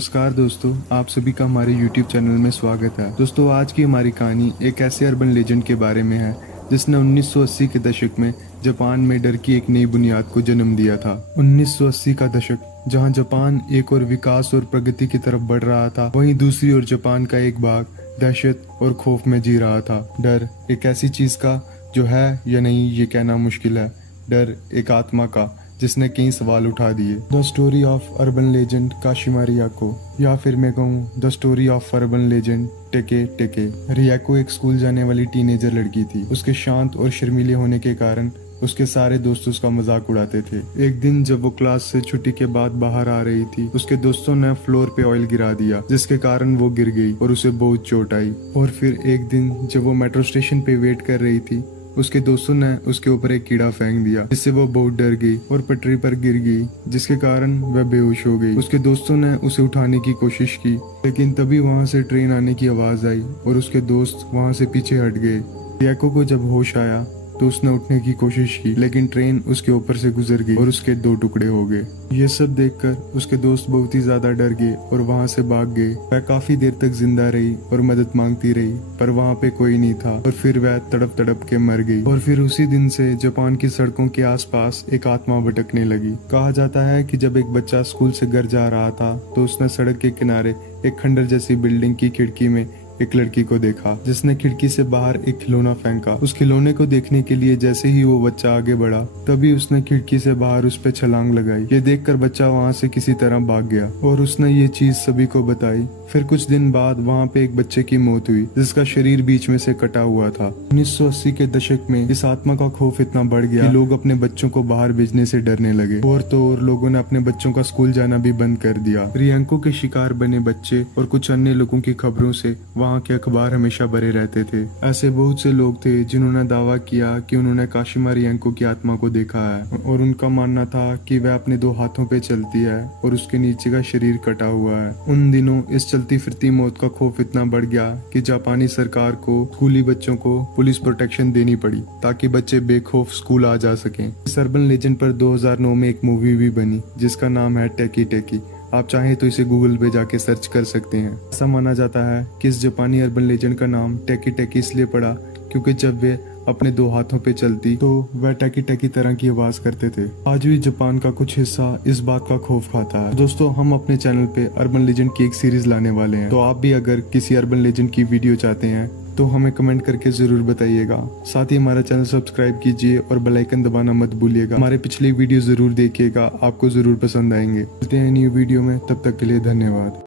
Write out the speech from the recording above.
नमस्कार दोस्तों, आप सभी का हमारे YouTube चैनल में स्वागत है। दोस्तों, आज की हमारी कहानी एक ऐसे अर्बन लेजेंड के बारे में है जिसने 1980 के दशक में जापान में डर की एक नई बुनियाद को जन्म दिया था। 1980 का दशक, जहां जापान एक और विकास और प्रगति की तरफ बढ़ रहा था, वहीं दूसरी ओर जापान का एक भाग दहशत और खौफ में जी रहा था। डर एक ऐसी चीज का जो है या नहीं ये कहना मुश्किल है। डर एक आत्मा का जिसने कई सवाल उठा दिए। The story of urban legend Kashima Reiko, या फिर मैं कहूँ the story of urban legend Teke Teke. रियाको एक स्कूल जाने वाली टीनेजर लड़की थी। उसके शांत और शर्मीले होने के कारण उसके सारे दोस्त उसका मजाक उड़ाते थे। एक दिन जब वो क्लास से छुट्टी के बाद बाहर आ रही थी, उसके दोस्तों ने फ्लोर पे ऑयल गिरा दिया, जिसके कारण वो गिर गई और उसे बहुत चोट आई। और फिर एक दिन जब वो मेट्रो स्टेशन पे वेट कर रही थी, उसके दोस्तों ने उसके ऊपर एक कीड़ा फेंक दिया, जिससे वो बहुत डर गई और पटरी पर गिर गई, जिसके कारण वह बेहोश हो गई। उसके दोस्तों ने उसे उठाने की कोशिश की, लेकिन तभी वहां से ट्रेन आने की आवाज आई और उसके दोस्त वहां से पीछे हट गए। रियाको को जब होश आया तो उसने उठने की कोशिश की, लेकिन ट्रेन उसके ऊपर से गुजर गई और उसके दो टुकड़े हो गए। ये सब देखकर उसके दोस्त बहुत ही ज्यादा डर गए और वहां से भाग गए। वह काफी देर तक जिंदा रही और मदद मांगती रही, पर वहां पे कोई नहीं था और फिर वह तड़प तड़प के मर गई। और फिर उसी दिन से जापान की सड़कों के आसपास एक आत्मा भटकने लगी। कहा जाता है कि जब एक बच्चा स्कूल से घर जा रहा था तो उसने सड़क के किनारे एक खंडर जैसी बिल्डिंग की खिड़की में एक लड़की को देखा, जिसने खिड़की से बाहर एक खिलौना फेंका। उस खिलौने को देखने के लिए जैसे ही वो बच्चा आगे बढ़ा, तभी उसने खिड़की से बाहर उस पे छलांग लगाई। ये देखकर बच्चा वहां से किसी तरह भाग गया और उसने ये चीज सभी को बताई। फिर कुछ दिन बाद वहां पे एक बच्चे की मौत हुई, जिसका शरीर बीच में से कटा हुआ था। 1980 के दशक में इस आत्मा का खौफ इतना बढ़ गया कि लोग अपने बच्चों को बाहर भेजने से डरने लगे। और तो और लोगों ने अपने बच्चों का स्कूल जाना भी बंद कर दिया। रियांको के शिकार बने बच्चे और कुछ अन्य लोगों की खबरों से वहाँ के अखबार हमेशा भरे रहते थे। ऐसे बहुत से लोग थे जिन्होंने दावा किया कि उन्होंने काशिमा रियांको की आत्मा को देखा है, और उनका मानना था कि वह अपने दो हाथों पे चलती है और उसके नीचे का शरीर कटा हुआ है। उन दिनों इस चलती फिरती मौत का खौफ इतना बढ़ गया कि जापानी सरकार को स्कूली बच्चों को पुलिस प्रोटेक्शन देनी पड़ी, ताकि बच्चे बेखौफ स्कूल आ जा सकें। इस अर्बन लेजेंड पर 2009 में एक मूवी भी बनी, जिसका नाम है टेकी टेकी। आप चाहें तो इसे गूगल पे जाके सर्च कर सकते हैं। ऐसा माना जाता है कि इस जापानी अर्बन लेजेंड का नाम टेकी टेकी इसलिए पड़ा क्योंकि जब वे अपने दो हाथों पे चलती तो वह टैकी टैकी तरह की आवाज करते थे। आज भी जापान का कुछ हिस्सा इस बात का खौफ खाता है। दोस्तों, हम अपने चैनल पे अर्बन लेजेंड की एक सीरीज लाने वाले हैं, तो आप भी अगर किसी अर्बन लेजेंड की वीडियो चाहते हैं तो हमें कमेंट करके जरूर बताइएगा। साथ ही हमारा चैनल सब्सक्राइब कीजिए और बेल आइकन दबाना मत भूलिएगा। हमारे पिछले वीडियो जरूर देखिएगा, आपको जरूर पसंद आएंगे। मिलते हैं न्यू वीडियो में, तब तक के लिए धन्यवाद।